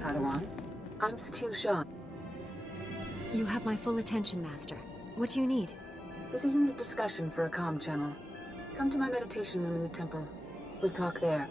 Padawan. I'm Satil Shah. You have my full attention, Master. What do you need? This isn't a discussion for a comm channel. Come to my meditation room in the temple. We'll talk there.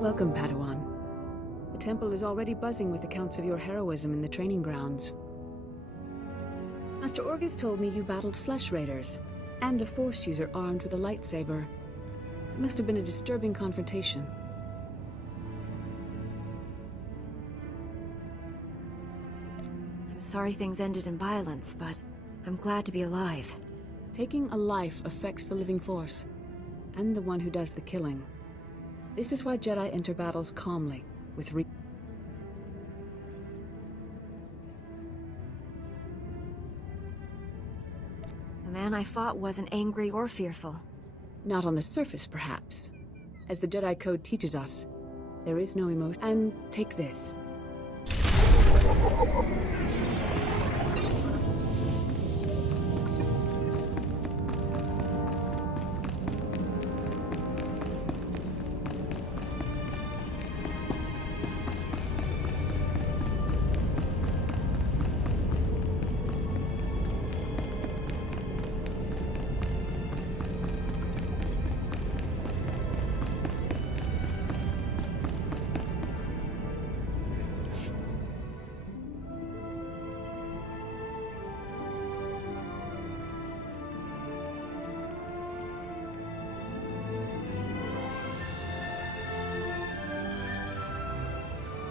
Welcome, Padawan. The temple is already buzzing with accounts of your heroism in the training grounds. Master Orgus told me you battled flesh raiders, and a Force user armed with a lightsaber. It must have been a disturbing confrontation. I'm sorry things ended in violence, but I'm glad to be alive. Taking a life affects the living Force, and the one who does the killing. This is why Jedi enter battles calmly, with The man I fought wasn't angry or fearful. Not on the surface, perhaps. As the Jedi Code teaches us, there is no emotion. And take this.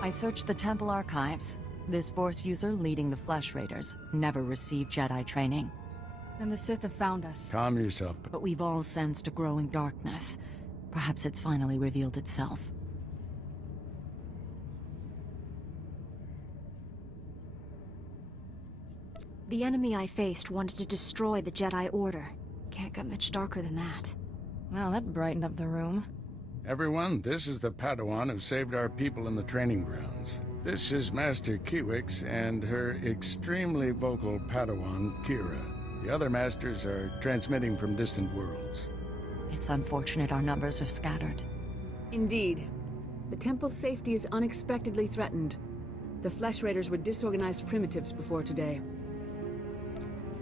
I searched the temple archives. This Force user leading the Flesh Raiders never received Jedi training. Then the Sith have found us. Calm yourself. But we've all sensed a growing darkness. Perhaps it's finally revealed itself. The enemy I faced wanted to destroy the Jedi Order. Can't get much darker than that. Well, that brightened up the room. Everyone, this is the Padawan who saved our people in the training grounds. This is Master Kiwix and her extremely vocal Padawan, Kira. The other masters are transmitting from distant worlds. It's unfortunate our numbers are scattered. Indeed. The temple's safety is unexpectedly threatened. The Flesh Raiders were disorganized primitives before today.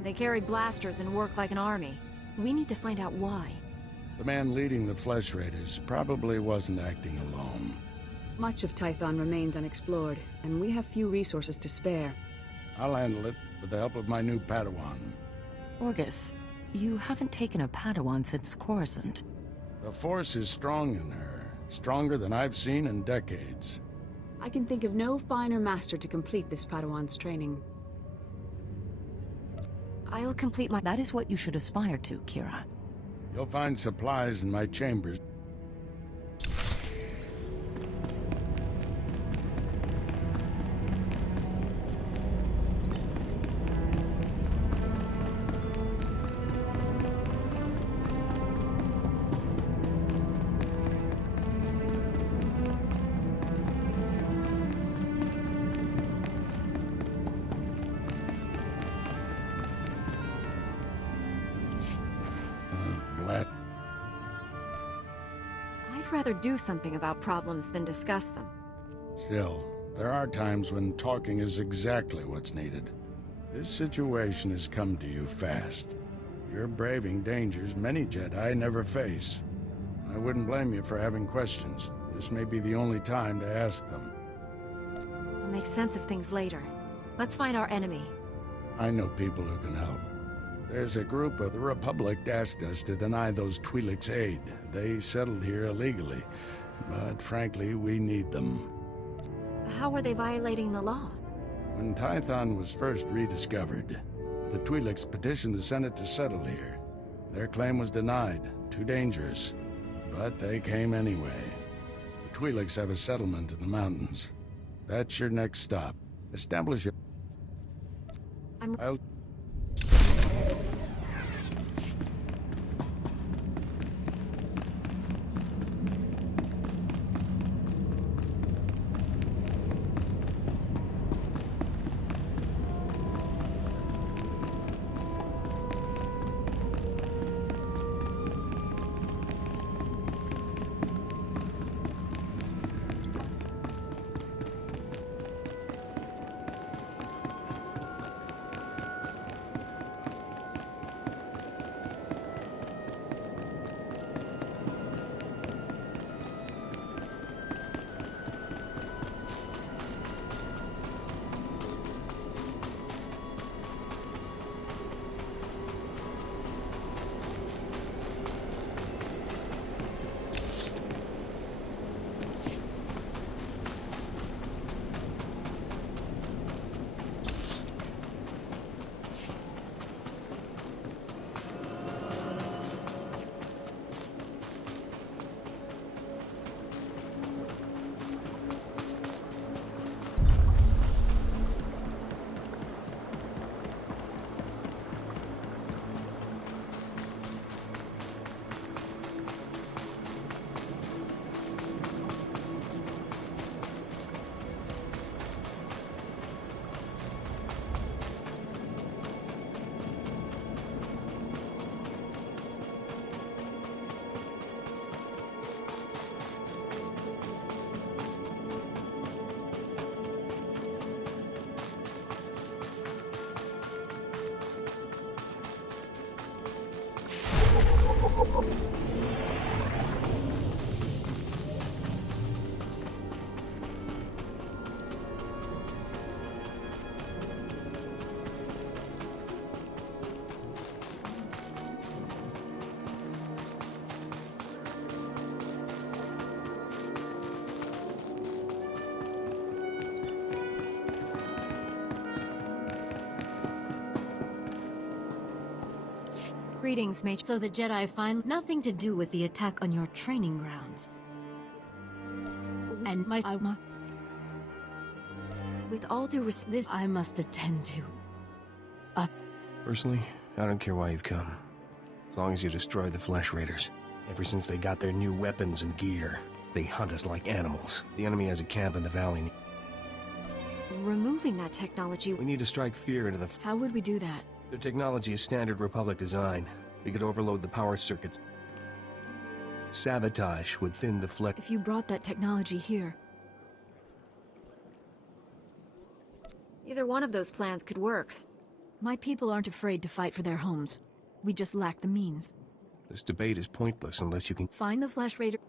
They carry blasters and work like an army. We need to find out why. The man leading the Flesh Raiders probably wasn't acting alone. Much of Tython remains unexplored, and we have few resources to spare. I'll handle it with the help of my new Padawan. Orgus, you haven't taken a Padawan since Coruscant. The Force is strong in her. Stronger than I've seen in decades. I can think of no finer master to complete this Padawan's training. I'll complete my... That is what you should aspire to, Kira. You'll find supplies in my chambers. I'd rather do something about problems than discuss them. Still, there are times when talking is exactly what's needed. This situation has come to you fast. You're braving dangers many Jedi never face. I wouldn't blame you for having questions. This may be the only time to ask them. We'll make sense of things later. Let's find our enemy. I know people who can help. There's a group of the Republic asked us to deny those Twi'leks aid. They settled here illegally, but frankly, we need them. How are they violating the law? When Tython was first rediscovered, The Twi'leks petitioned the Senate to settle here. Their claim was denied, too dangerous. But they came anyway. The Twi'leks have a settlement in the mountains. That's your next stop. Establish it. I'll... Greetings, Mage. So the Jedi find nothing to do with the attack on your training grounds. And my With all due respect, this I must attend to. Personally, I don't care why you've come. As long as you destroy the Flesh Raiders. Ever since they got their new weapons and gear, they hunt us like animals. The enemy has a camp in the valley. removing that technology. We need to strike fear into the... How would we do that? Their technology is standard Republic design. We could overload the power circuits. Sabotage would thin the flesh. If you brought that technology here, Either one of those plans could work. my people aren't afraid to fight for their homes. We just lack the means. This debate is pointless unless you can... Find the Flesh Raider.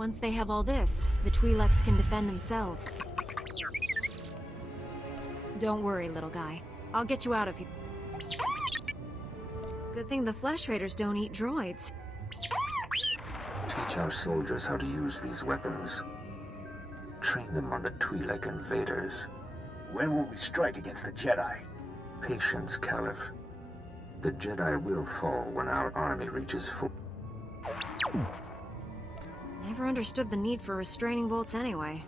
Once they have all this, the Twi'leks can defend themselves. Don't worry, little guy. I'll get you out of here. Good thing the Flesh Raiders don't eat droids. Teach our soldiers how to use these weapons. Train them on the Twi'lek invaders. When will we strike against the Jedi? Patience, Caliph. The Jedi will fall when our army reaches full. Never understood the need for restraining bolts anyway.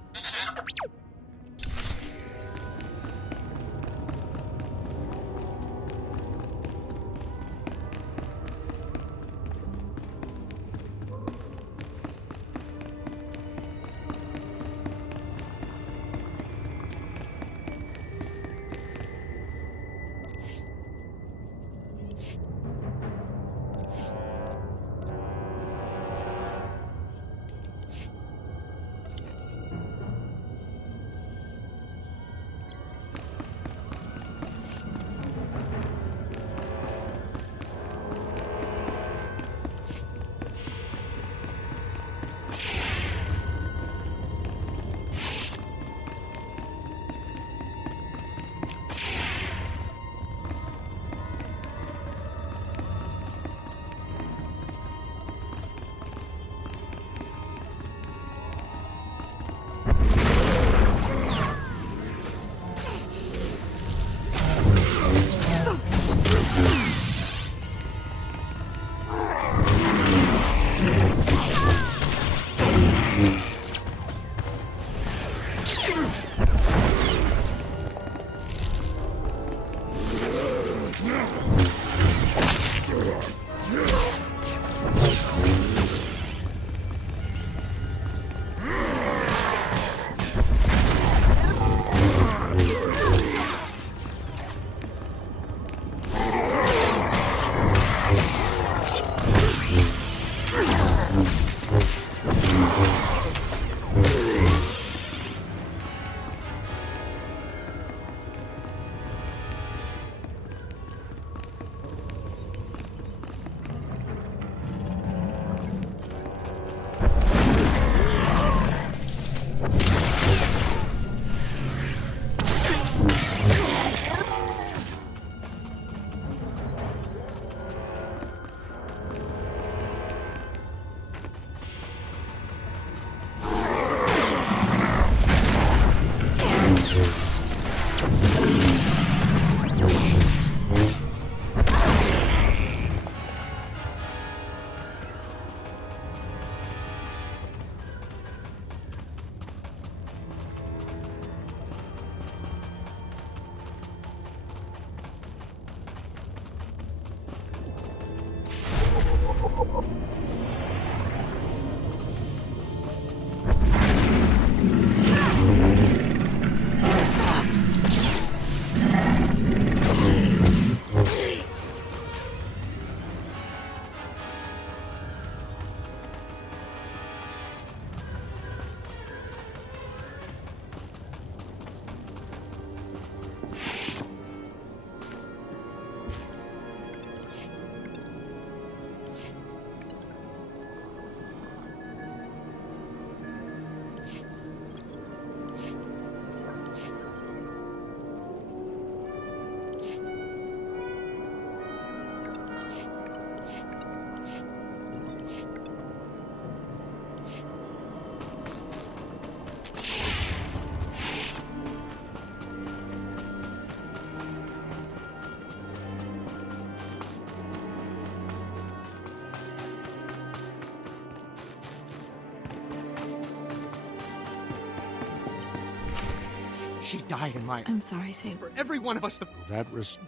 She died in my... I'm sorry, Sailor. For every one of us,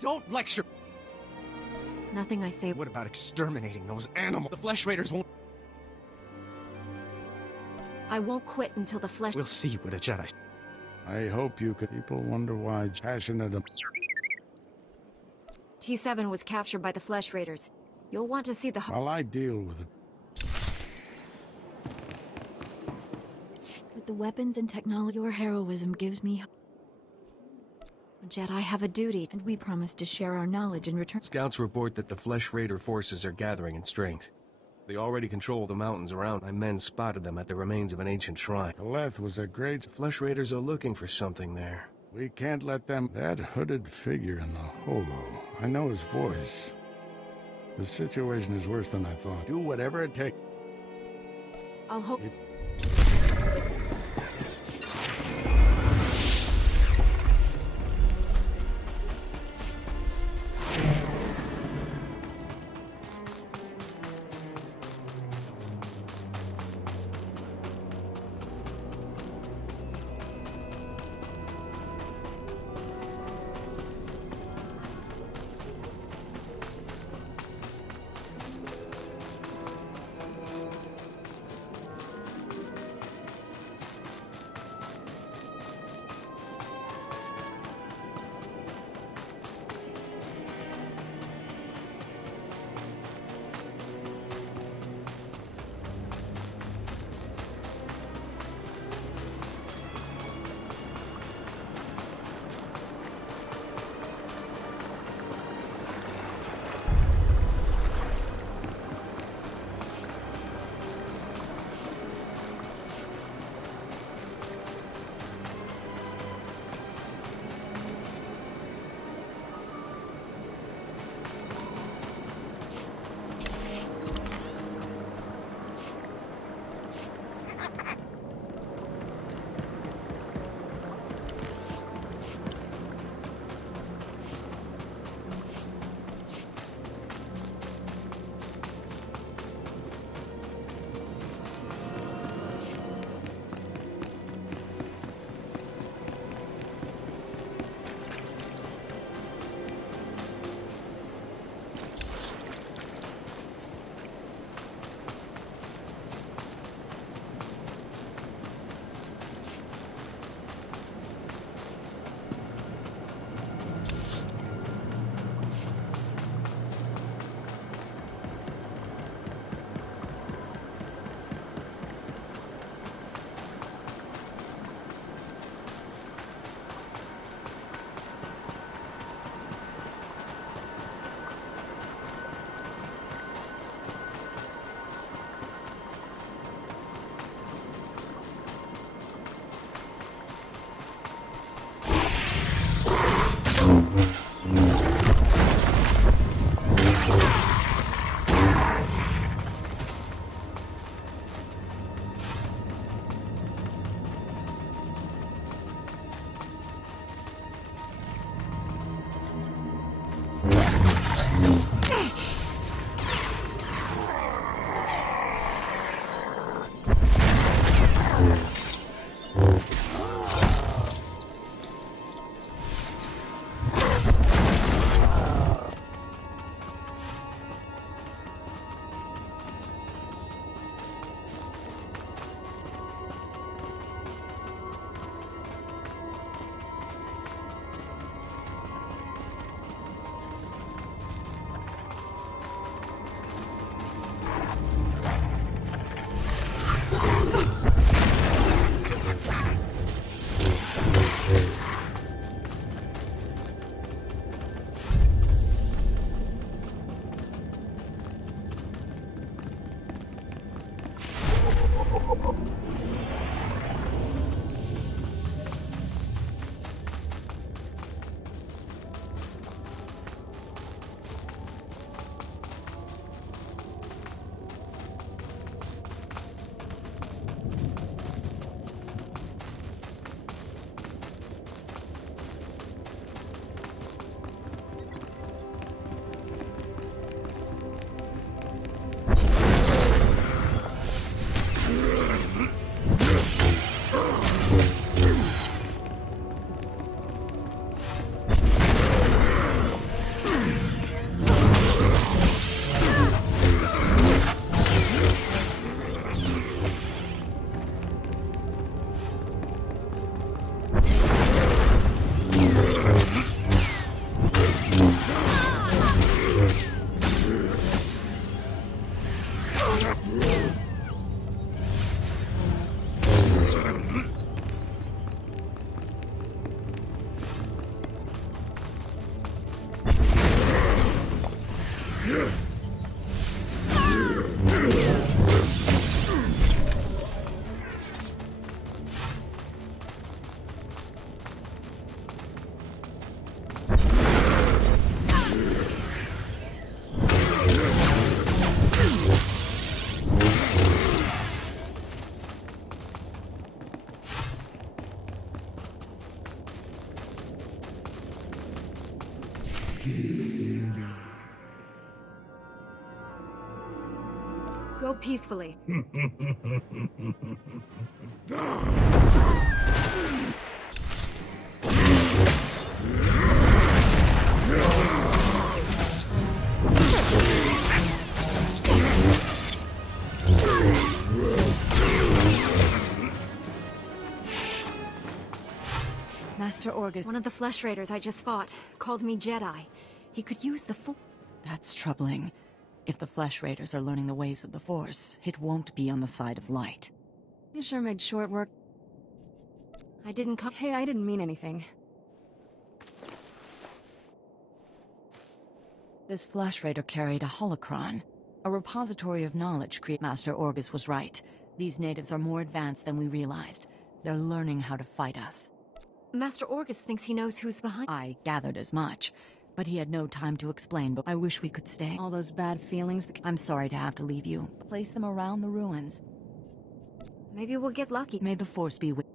Don't lecture! Nothing I say... What about exterminating those animals? The Flesh Raiders won't... I won't quit until the flesh... We'll see what a Jedi... I hope you could. People wonder why passionate. T7 was captured by the Flesh Raiders. You'll want to see the... While I deal with it. With the weapons and technology, your heroism gives me hope. Jedi have a duty, and we promise to share our knowledge in return. Scouts report that the Flesh Raider forces are gathering in strength. They already control the mountains around. My men spotted them at the remains of an ancient shrine. Aleth was a great... The Flesh Raiders are looking for something there. We can't let them... That hooded figure in the holo. I know his voice. The situation is worse than I thought. Do whatever it takes. I'll hope... Go peacefully. Master Orgus. One of the Flesh Raiders I just fought called me Jedi. He could use the Force. That's troubling. If the Flesh Raiders are learning the ways of the Force, it won't be on the side of light. You sure made short work. I didn't come. Hey, I didn't mean anything. This Flesh Raider carried a holocron, a repository of knowledge. Master Orgus was right. These natives are more advanced than we realized. They're learning how to fight us. Master Orgus thinks he knows who's behind. I gathered as much, but he had no time to explain. But I wish we could stay. All those bad feelings. I'm sorry to have to leave you. Place them around the ruins. Maybe we'll get lucky. May the Force be with.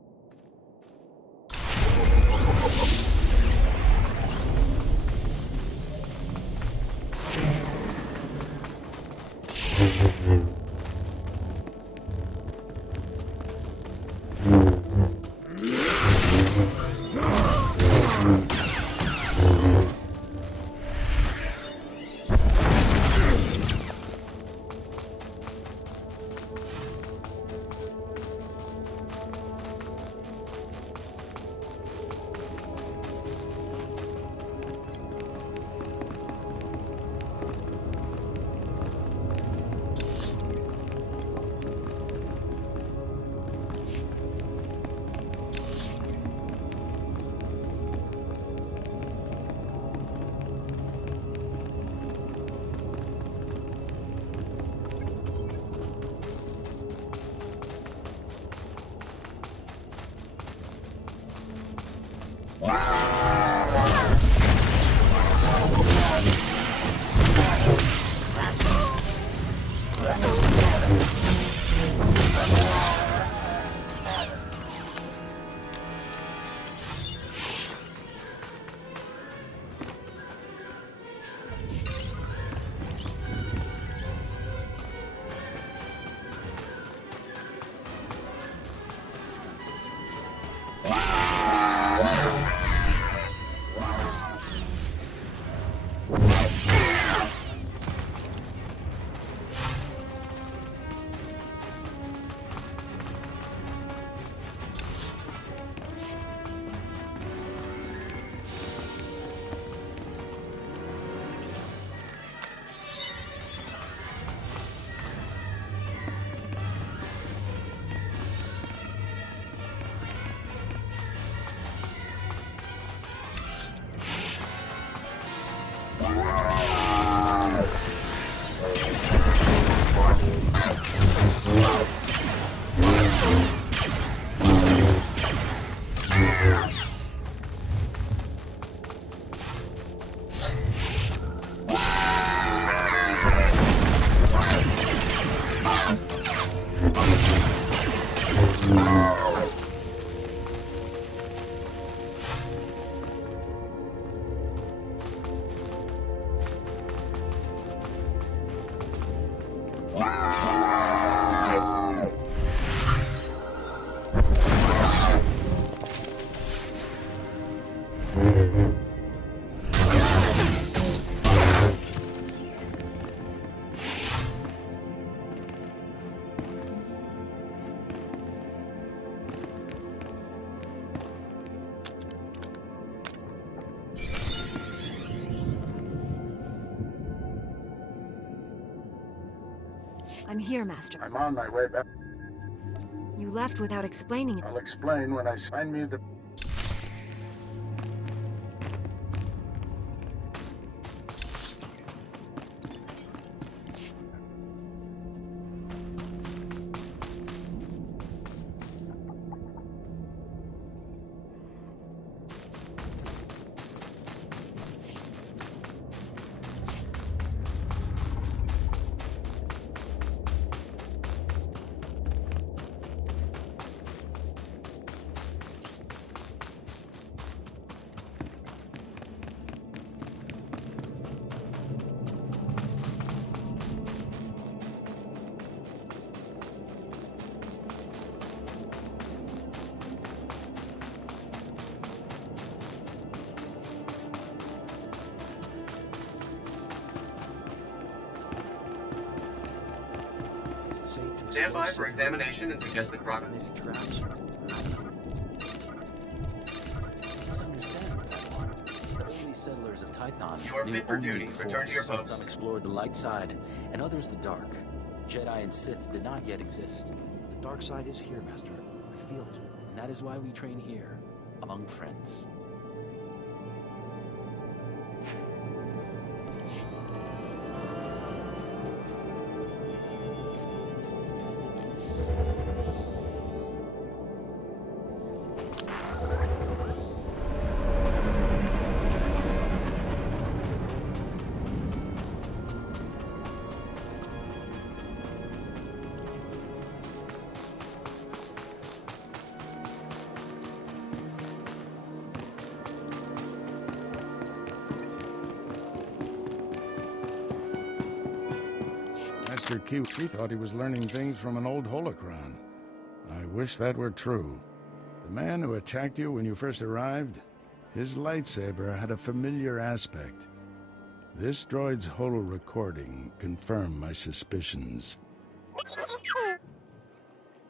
I'm here, Master. I'm on my way back. You left without explaining it. I'll explain when I find me the... Stand by for examination and suggested progress. Traps. Let's understand that one. Early settlers of Tython You are knew fit for only duty. the Return to your Force. post. Some explored the light side, and others the dark. Jedi and Sith did not yet exist. The dark side is here, Master. I feel it. And that is why we train here, among friends. Master Q, he thought he was learning things from an old holocron. I wish that were true. The man who attacked you when you first arrived, his lightsaber had a familiar aspect. This droid's holo recording confirmed my suspicions.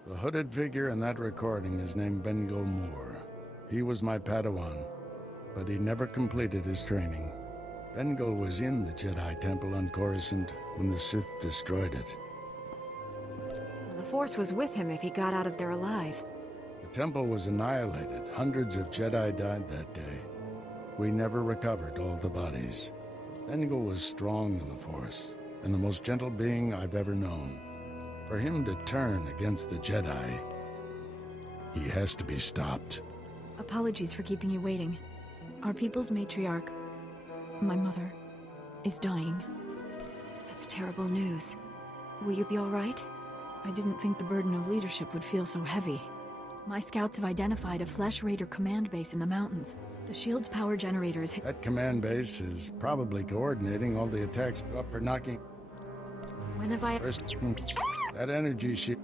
The hooded figure in that recording is named Bengo Moore. He was my Padawan, but he never completed his training. Bengal was in the Jedi Temple on Coruscant when the Sith destroyed it. The Force was with him if he got out of there alive. The temple was annihilated. Hundreds of Jedi died that day. We never recovered all the bodies. Bengal was strong in the Force, and the most gentle being I've ever known. For him to turn against the Jedi, he has to be stopped. Apologies for keeping you waiting. Our people's matriarch, my mother, is dying. That's terrible news. Will you be all right? I didn't think the burden of leadership would feel so heavy. My scouts have identified a Flesh Raider command base in the mountains. The shield's power generators... That command base is probably coordinating all the attacks up for knocking... When have I... First, that energy shield...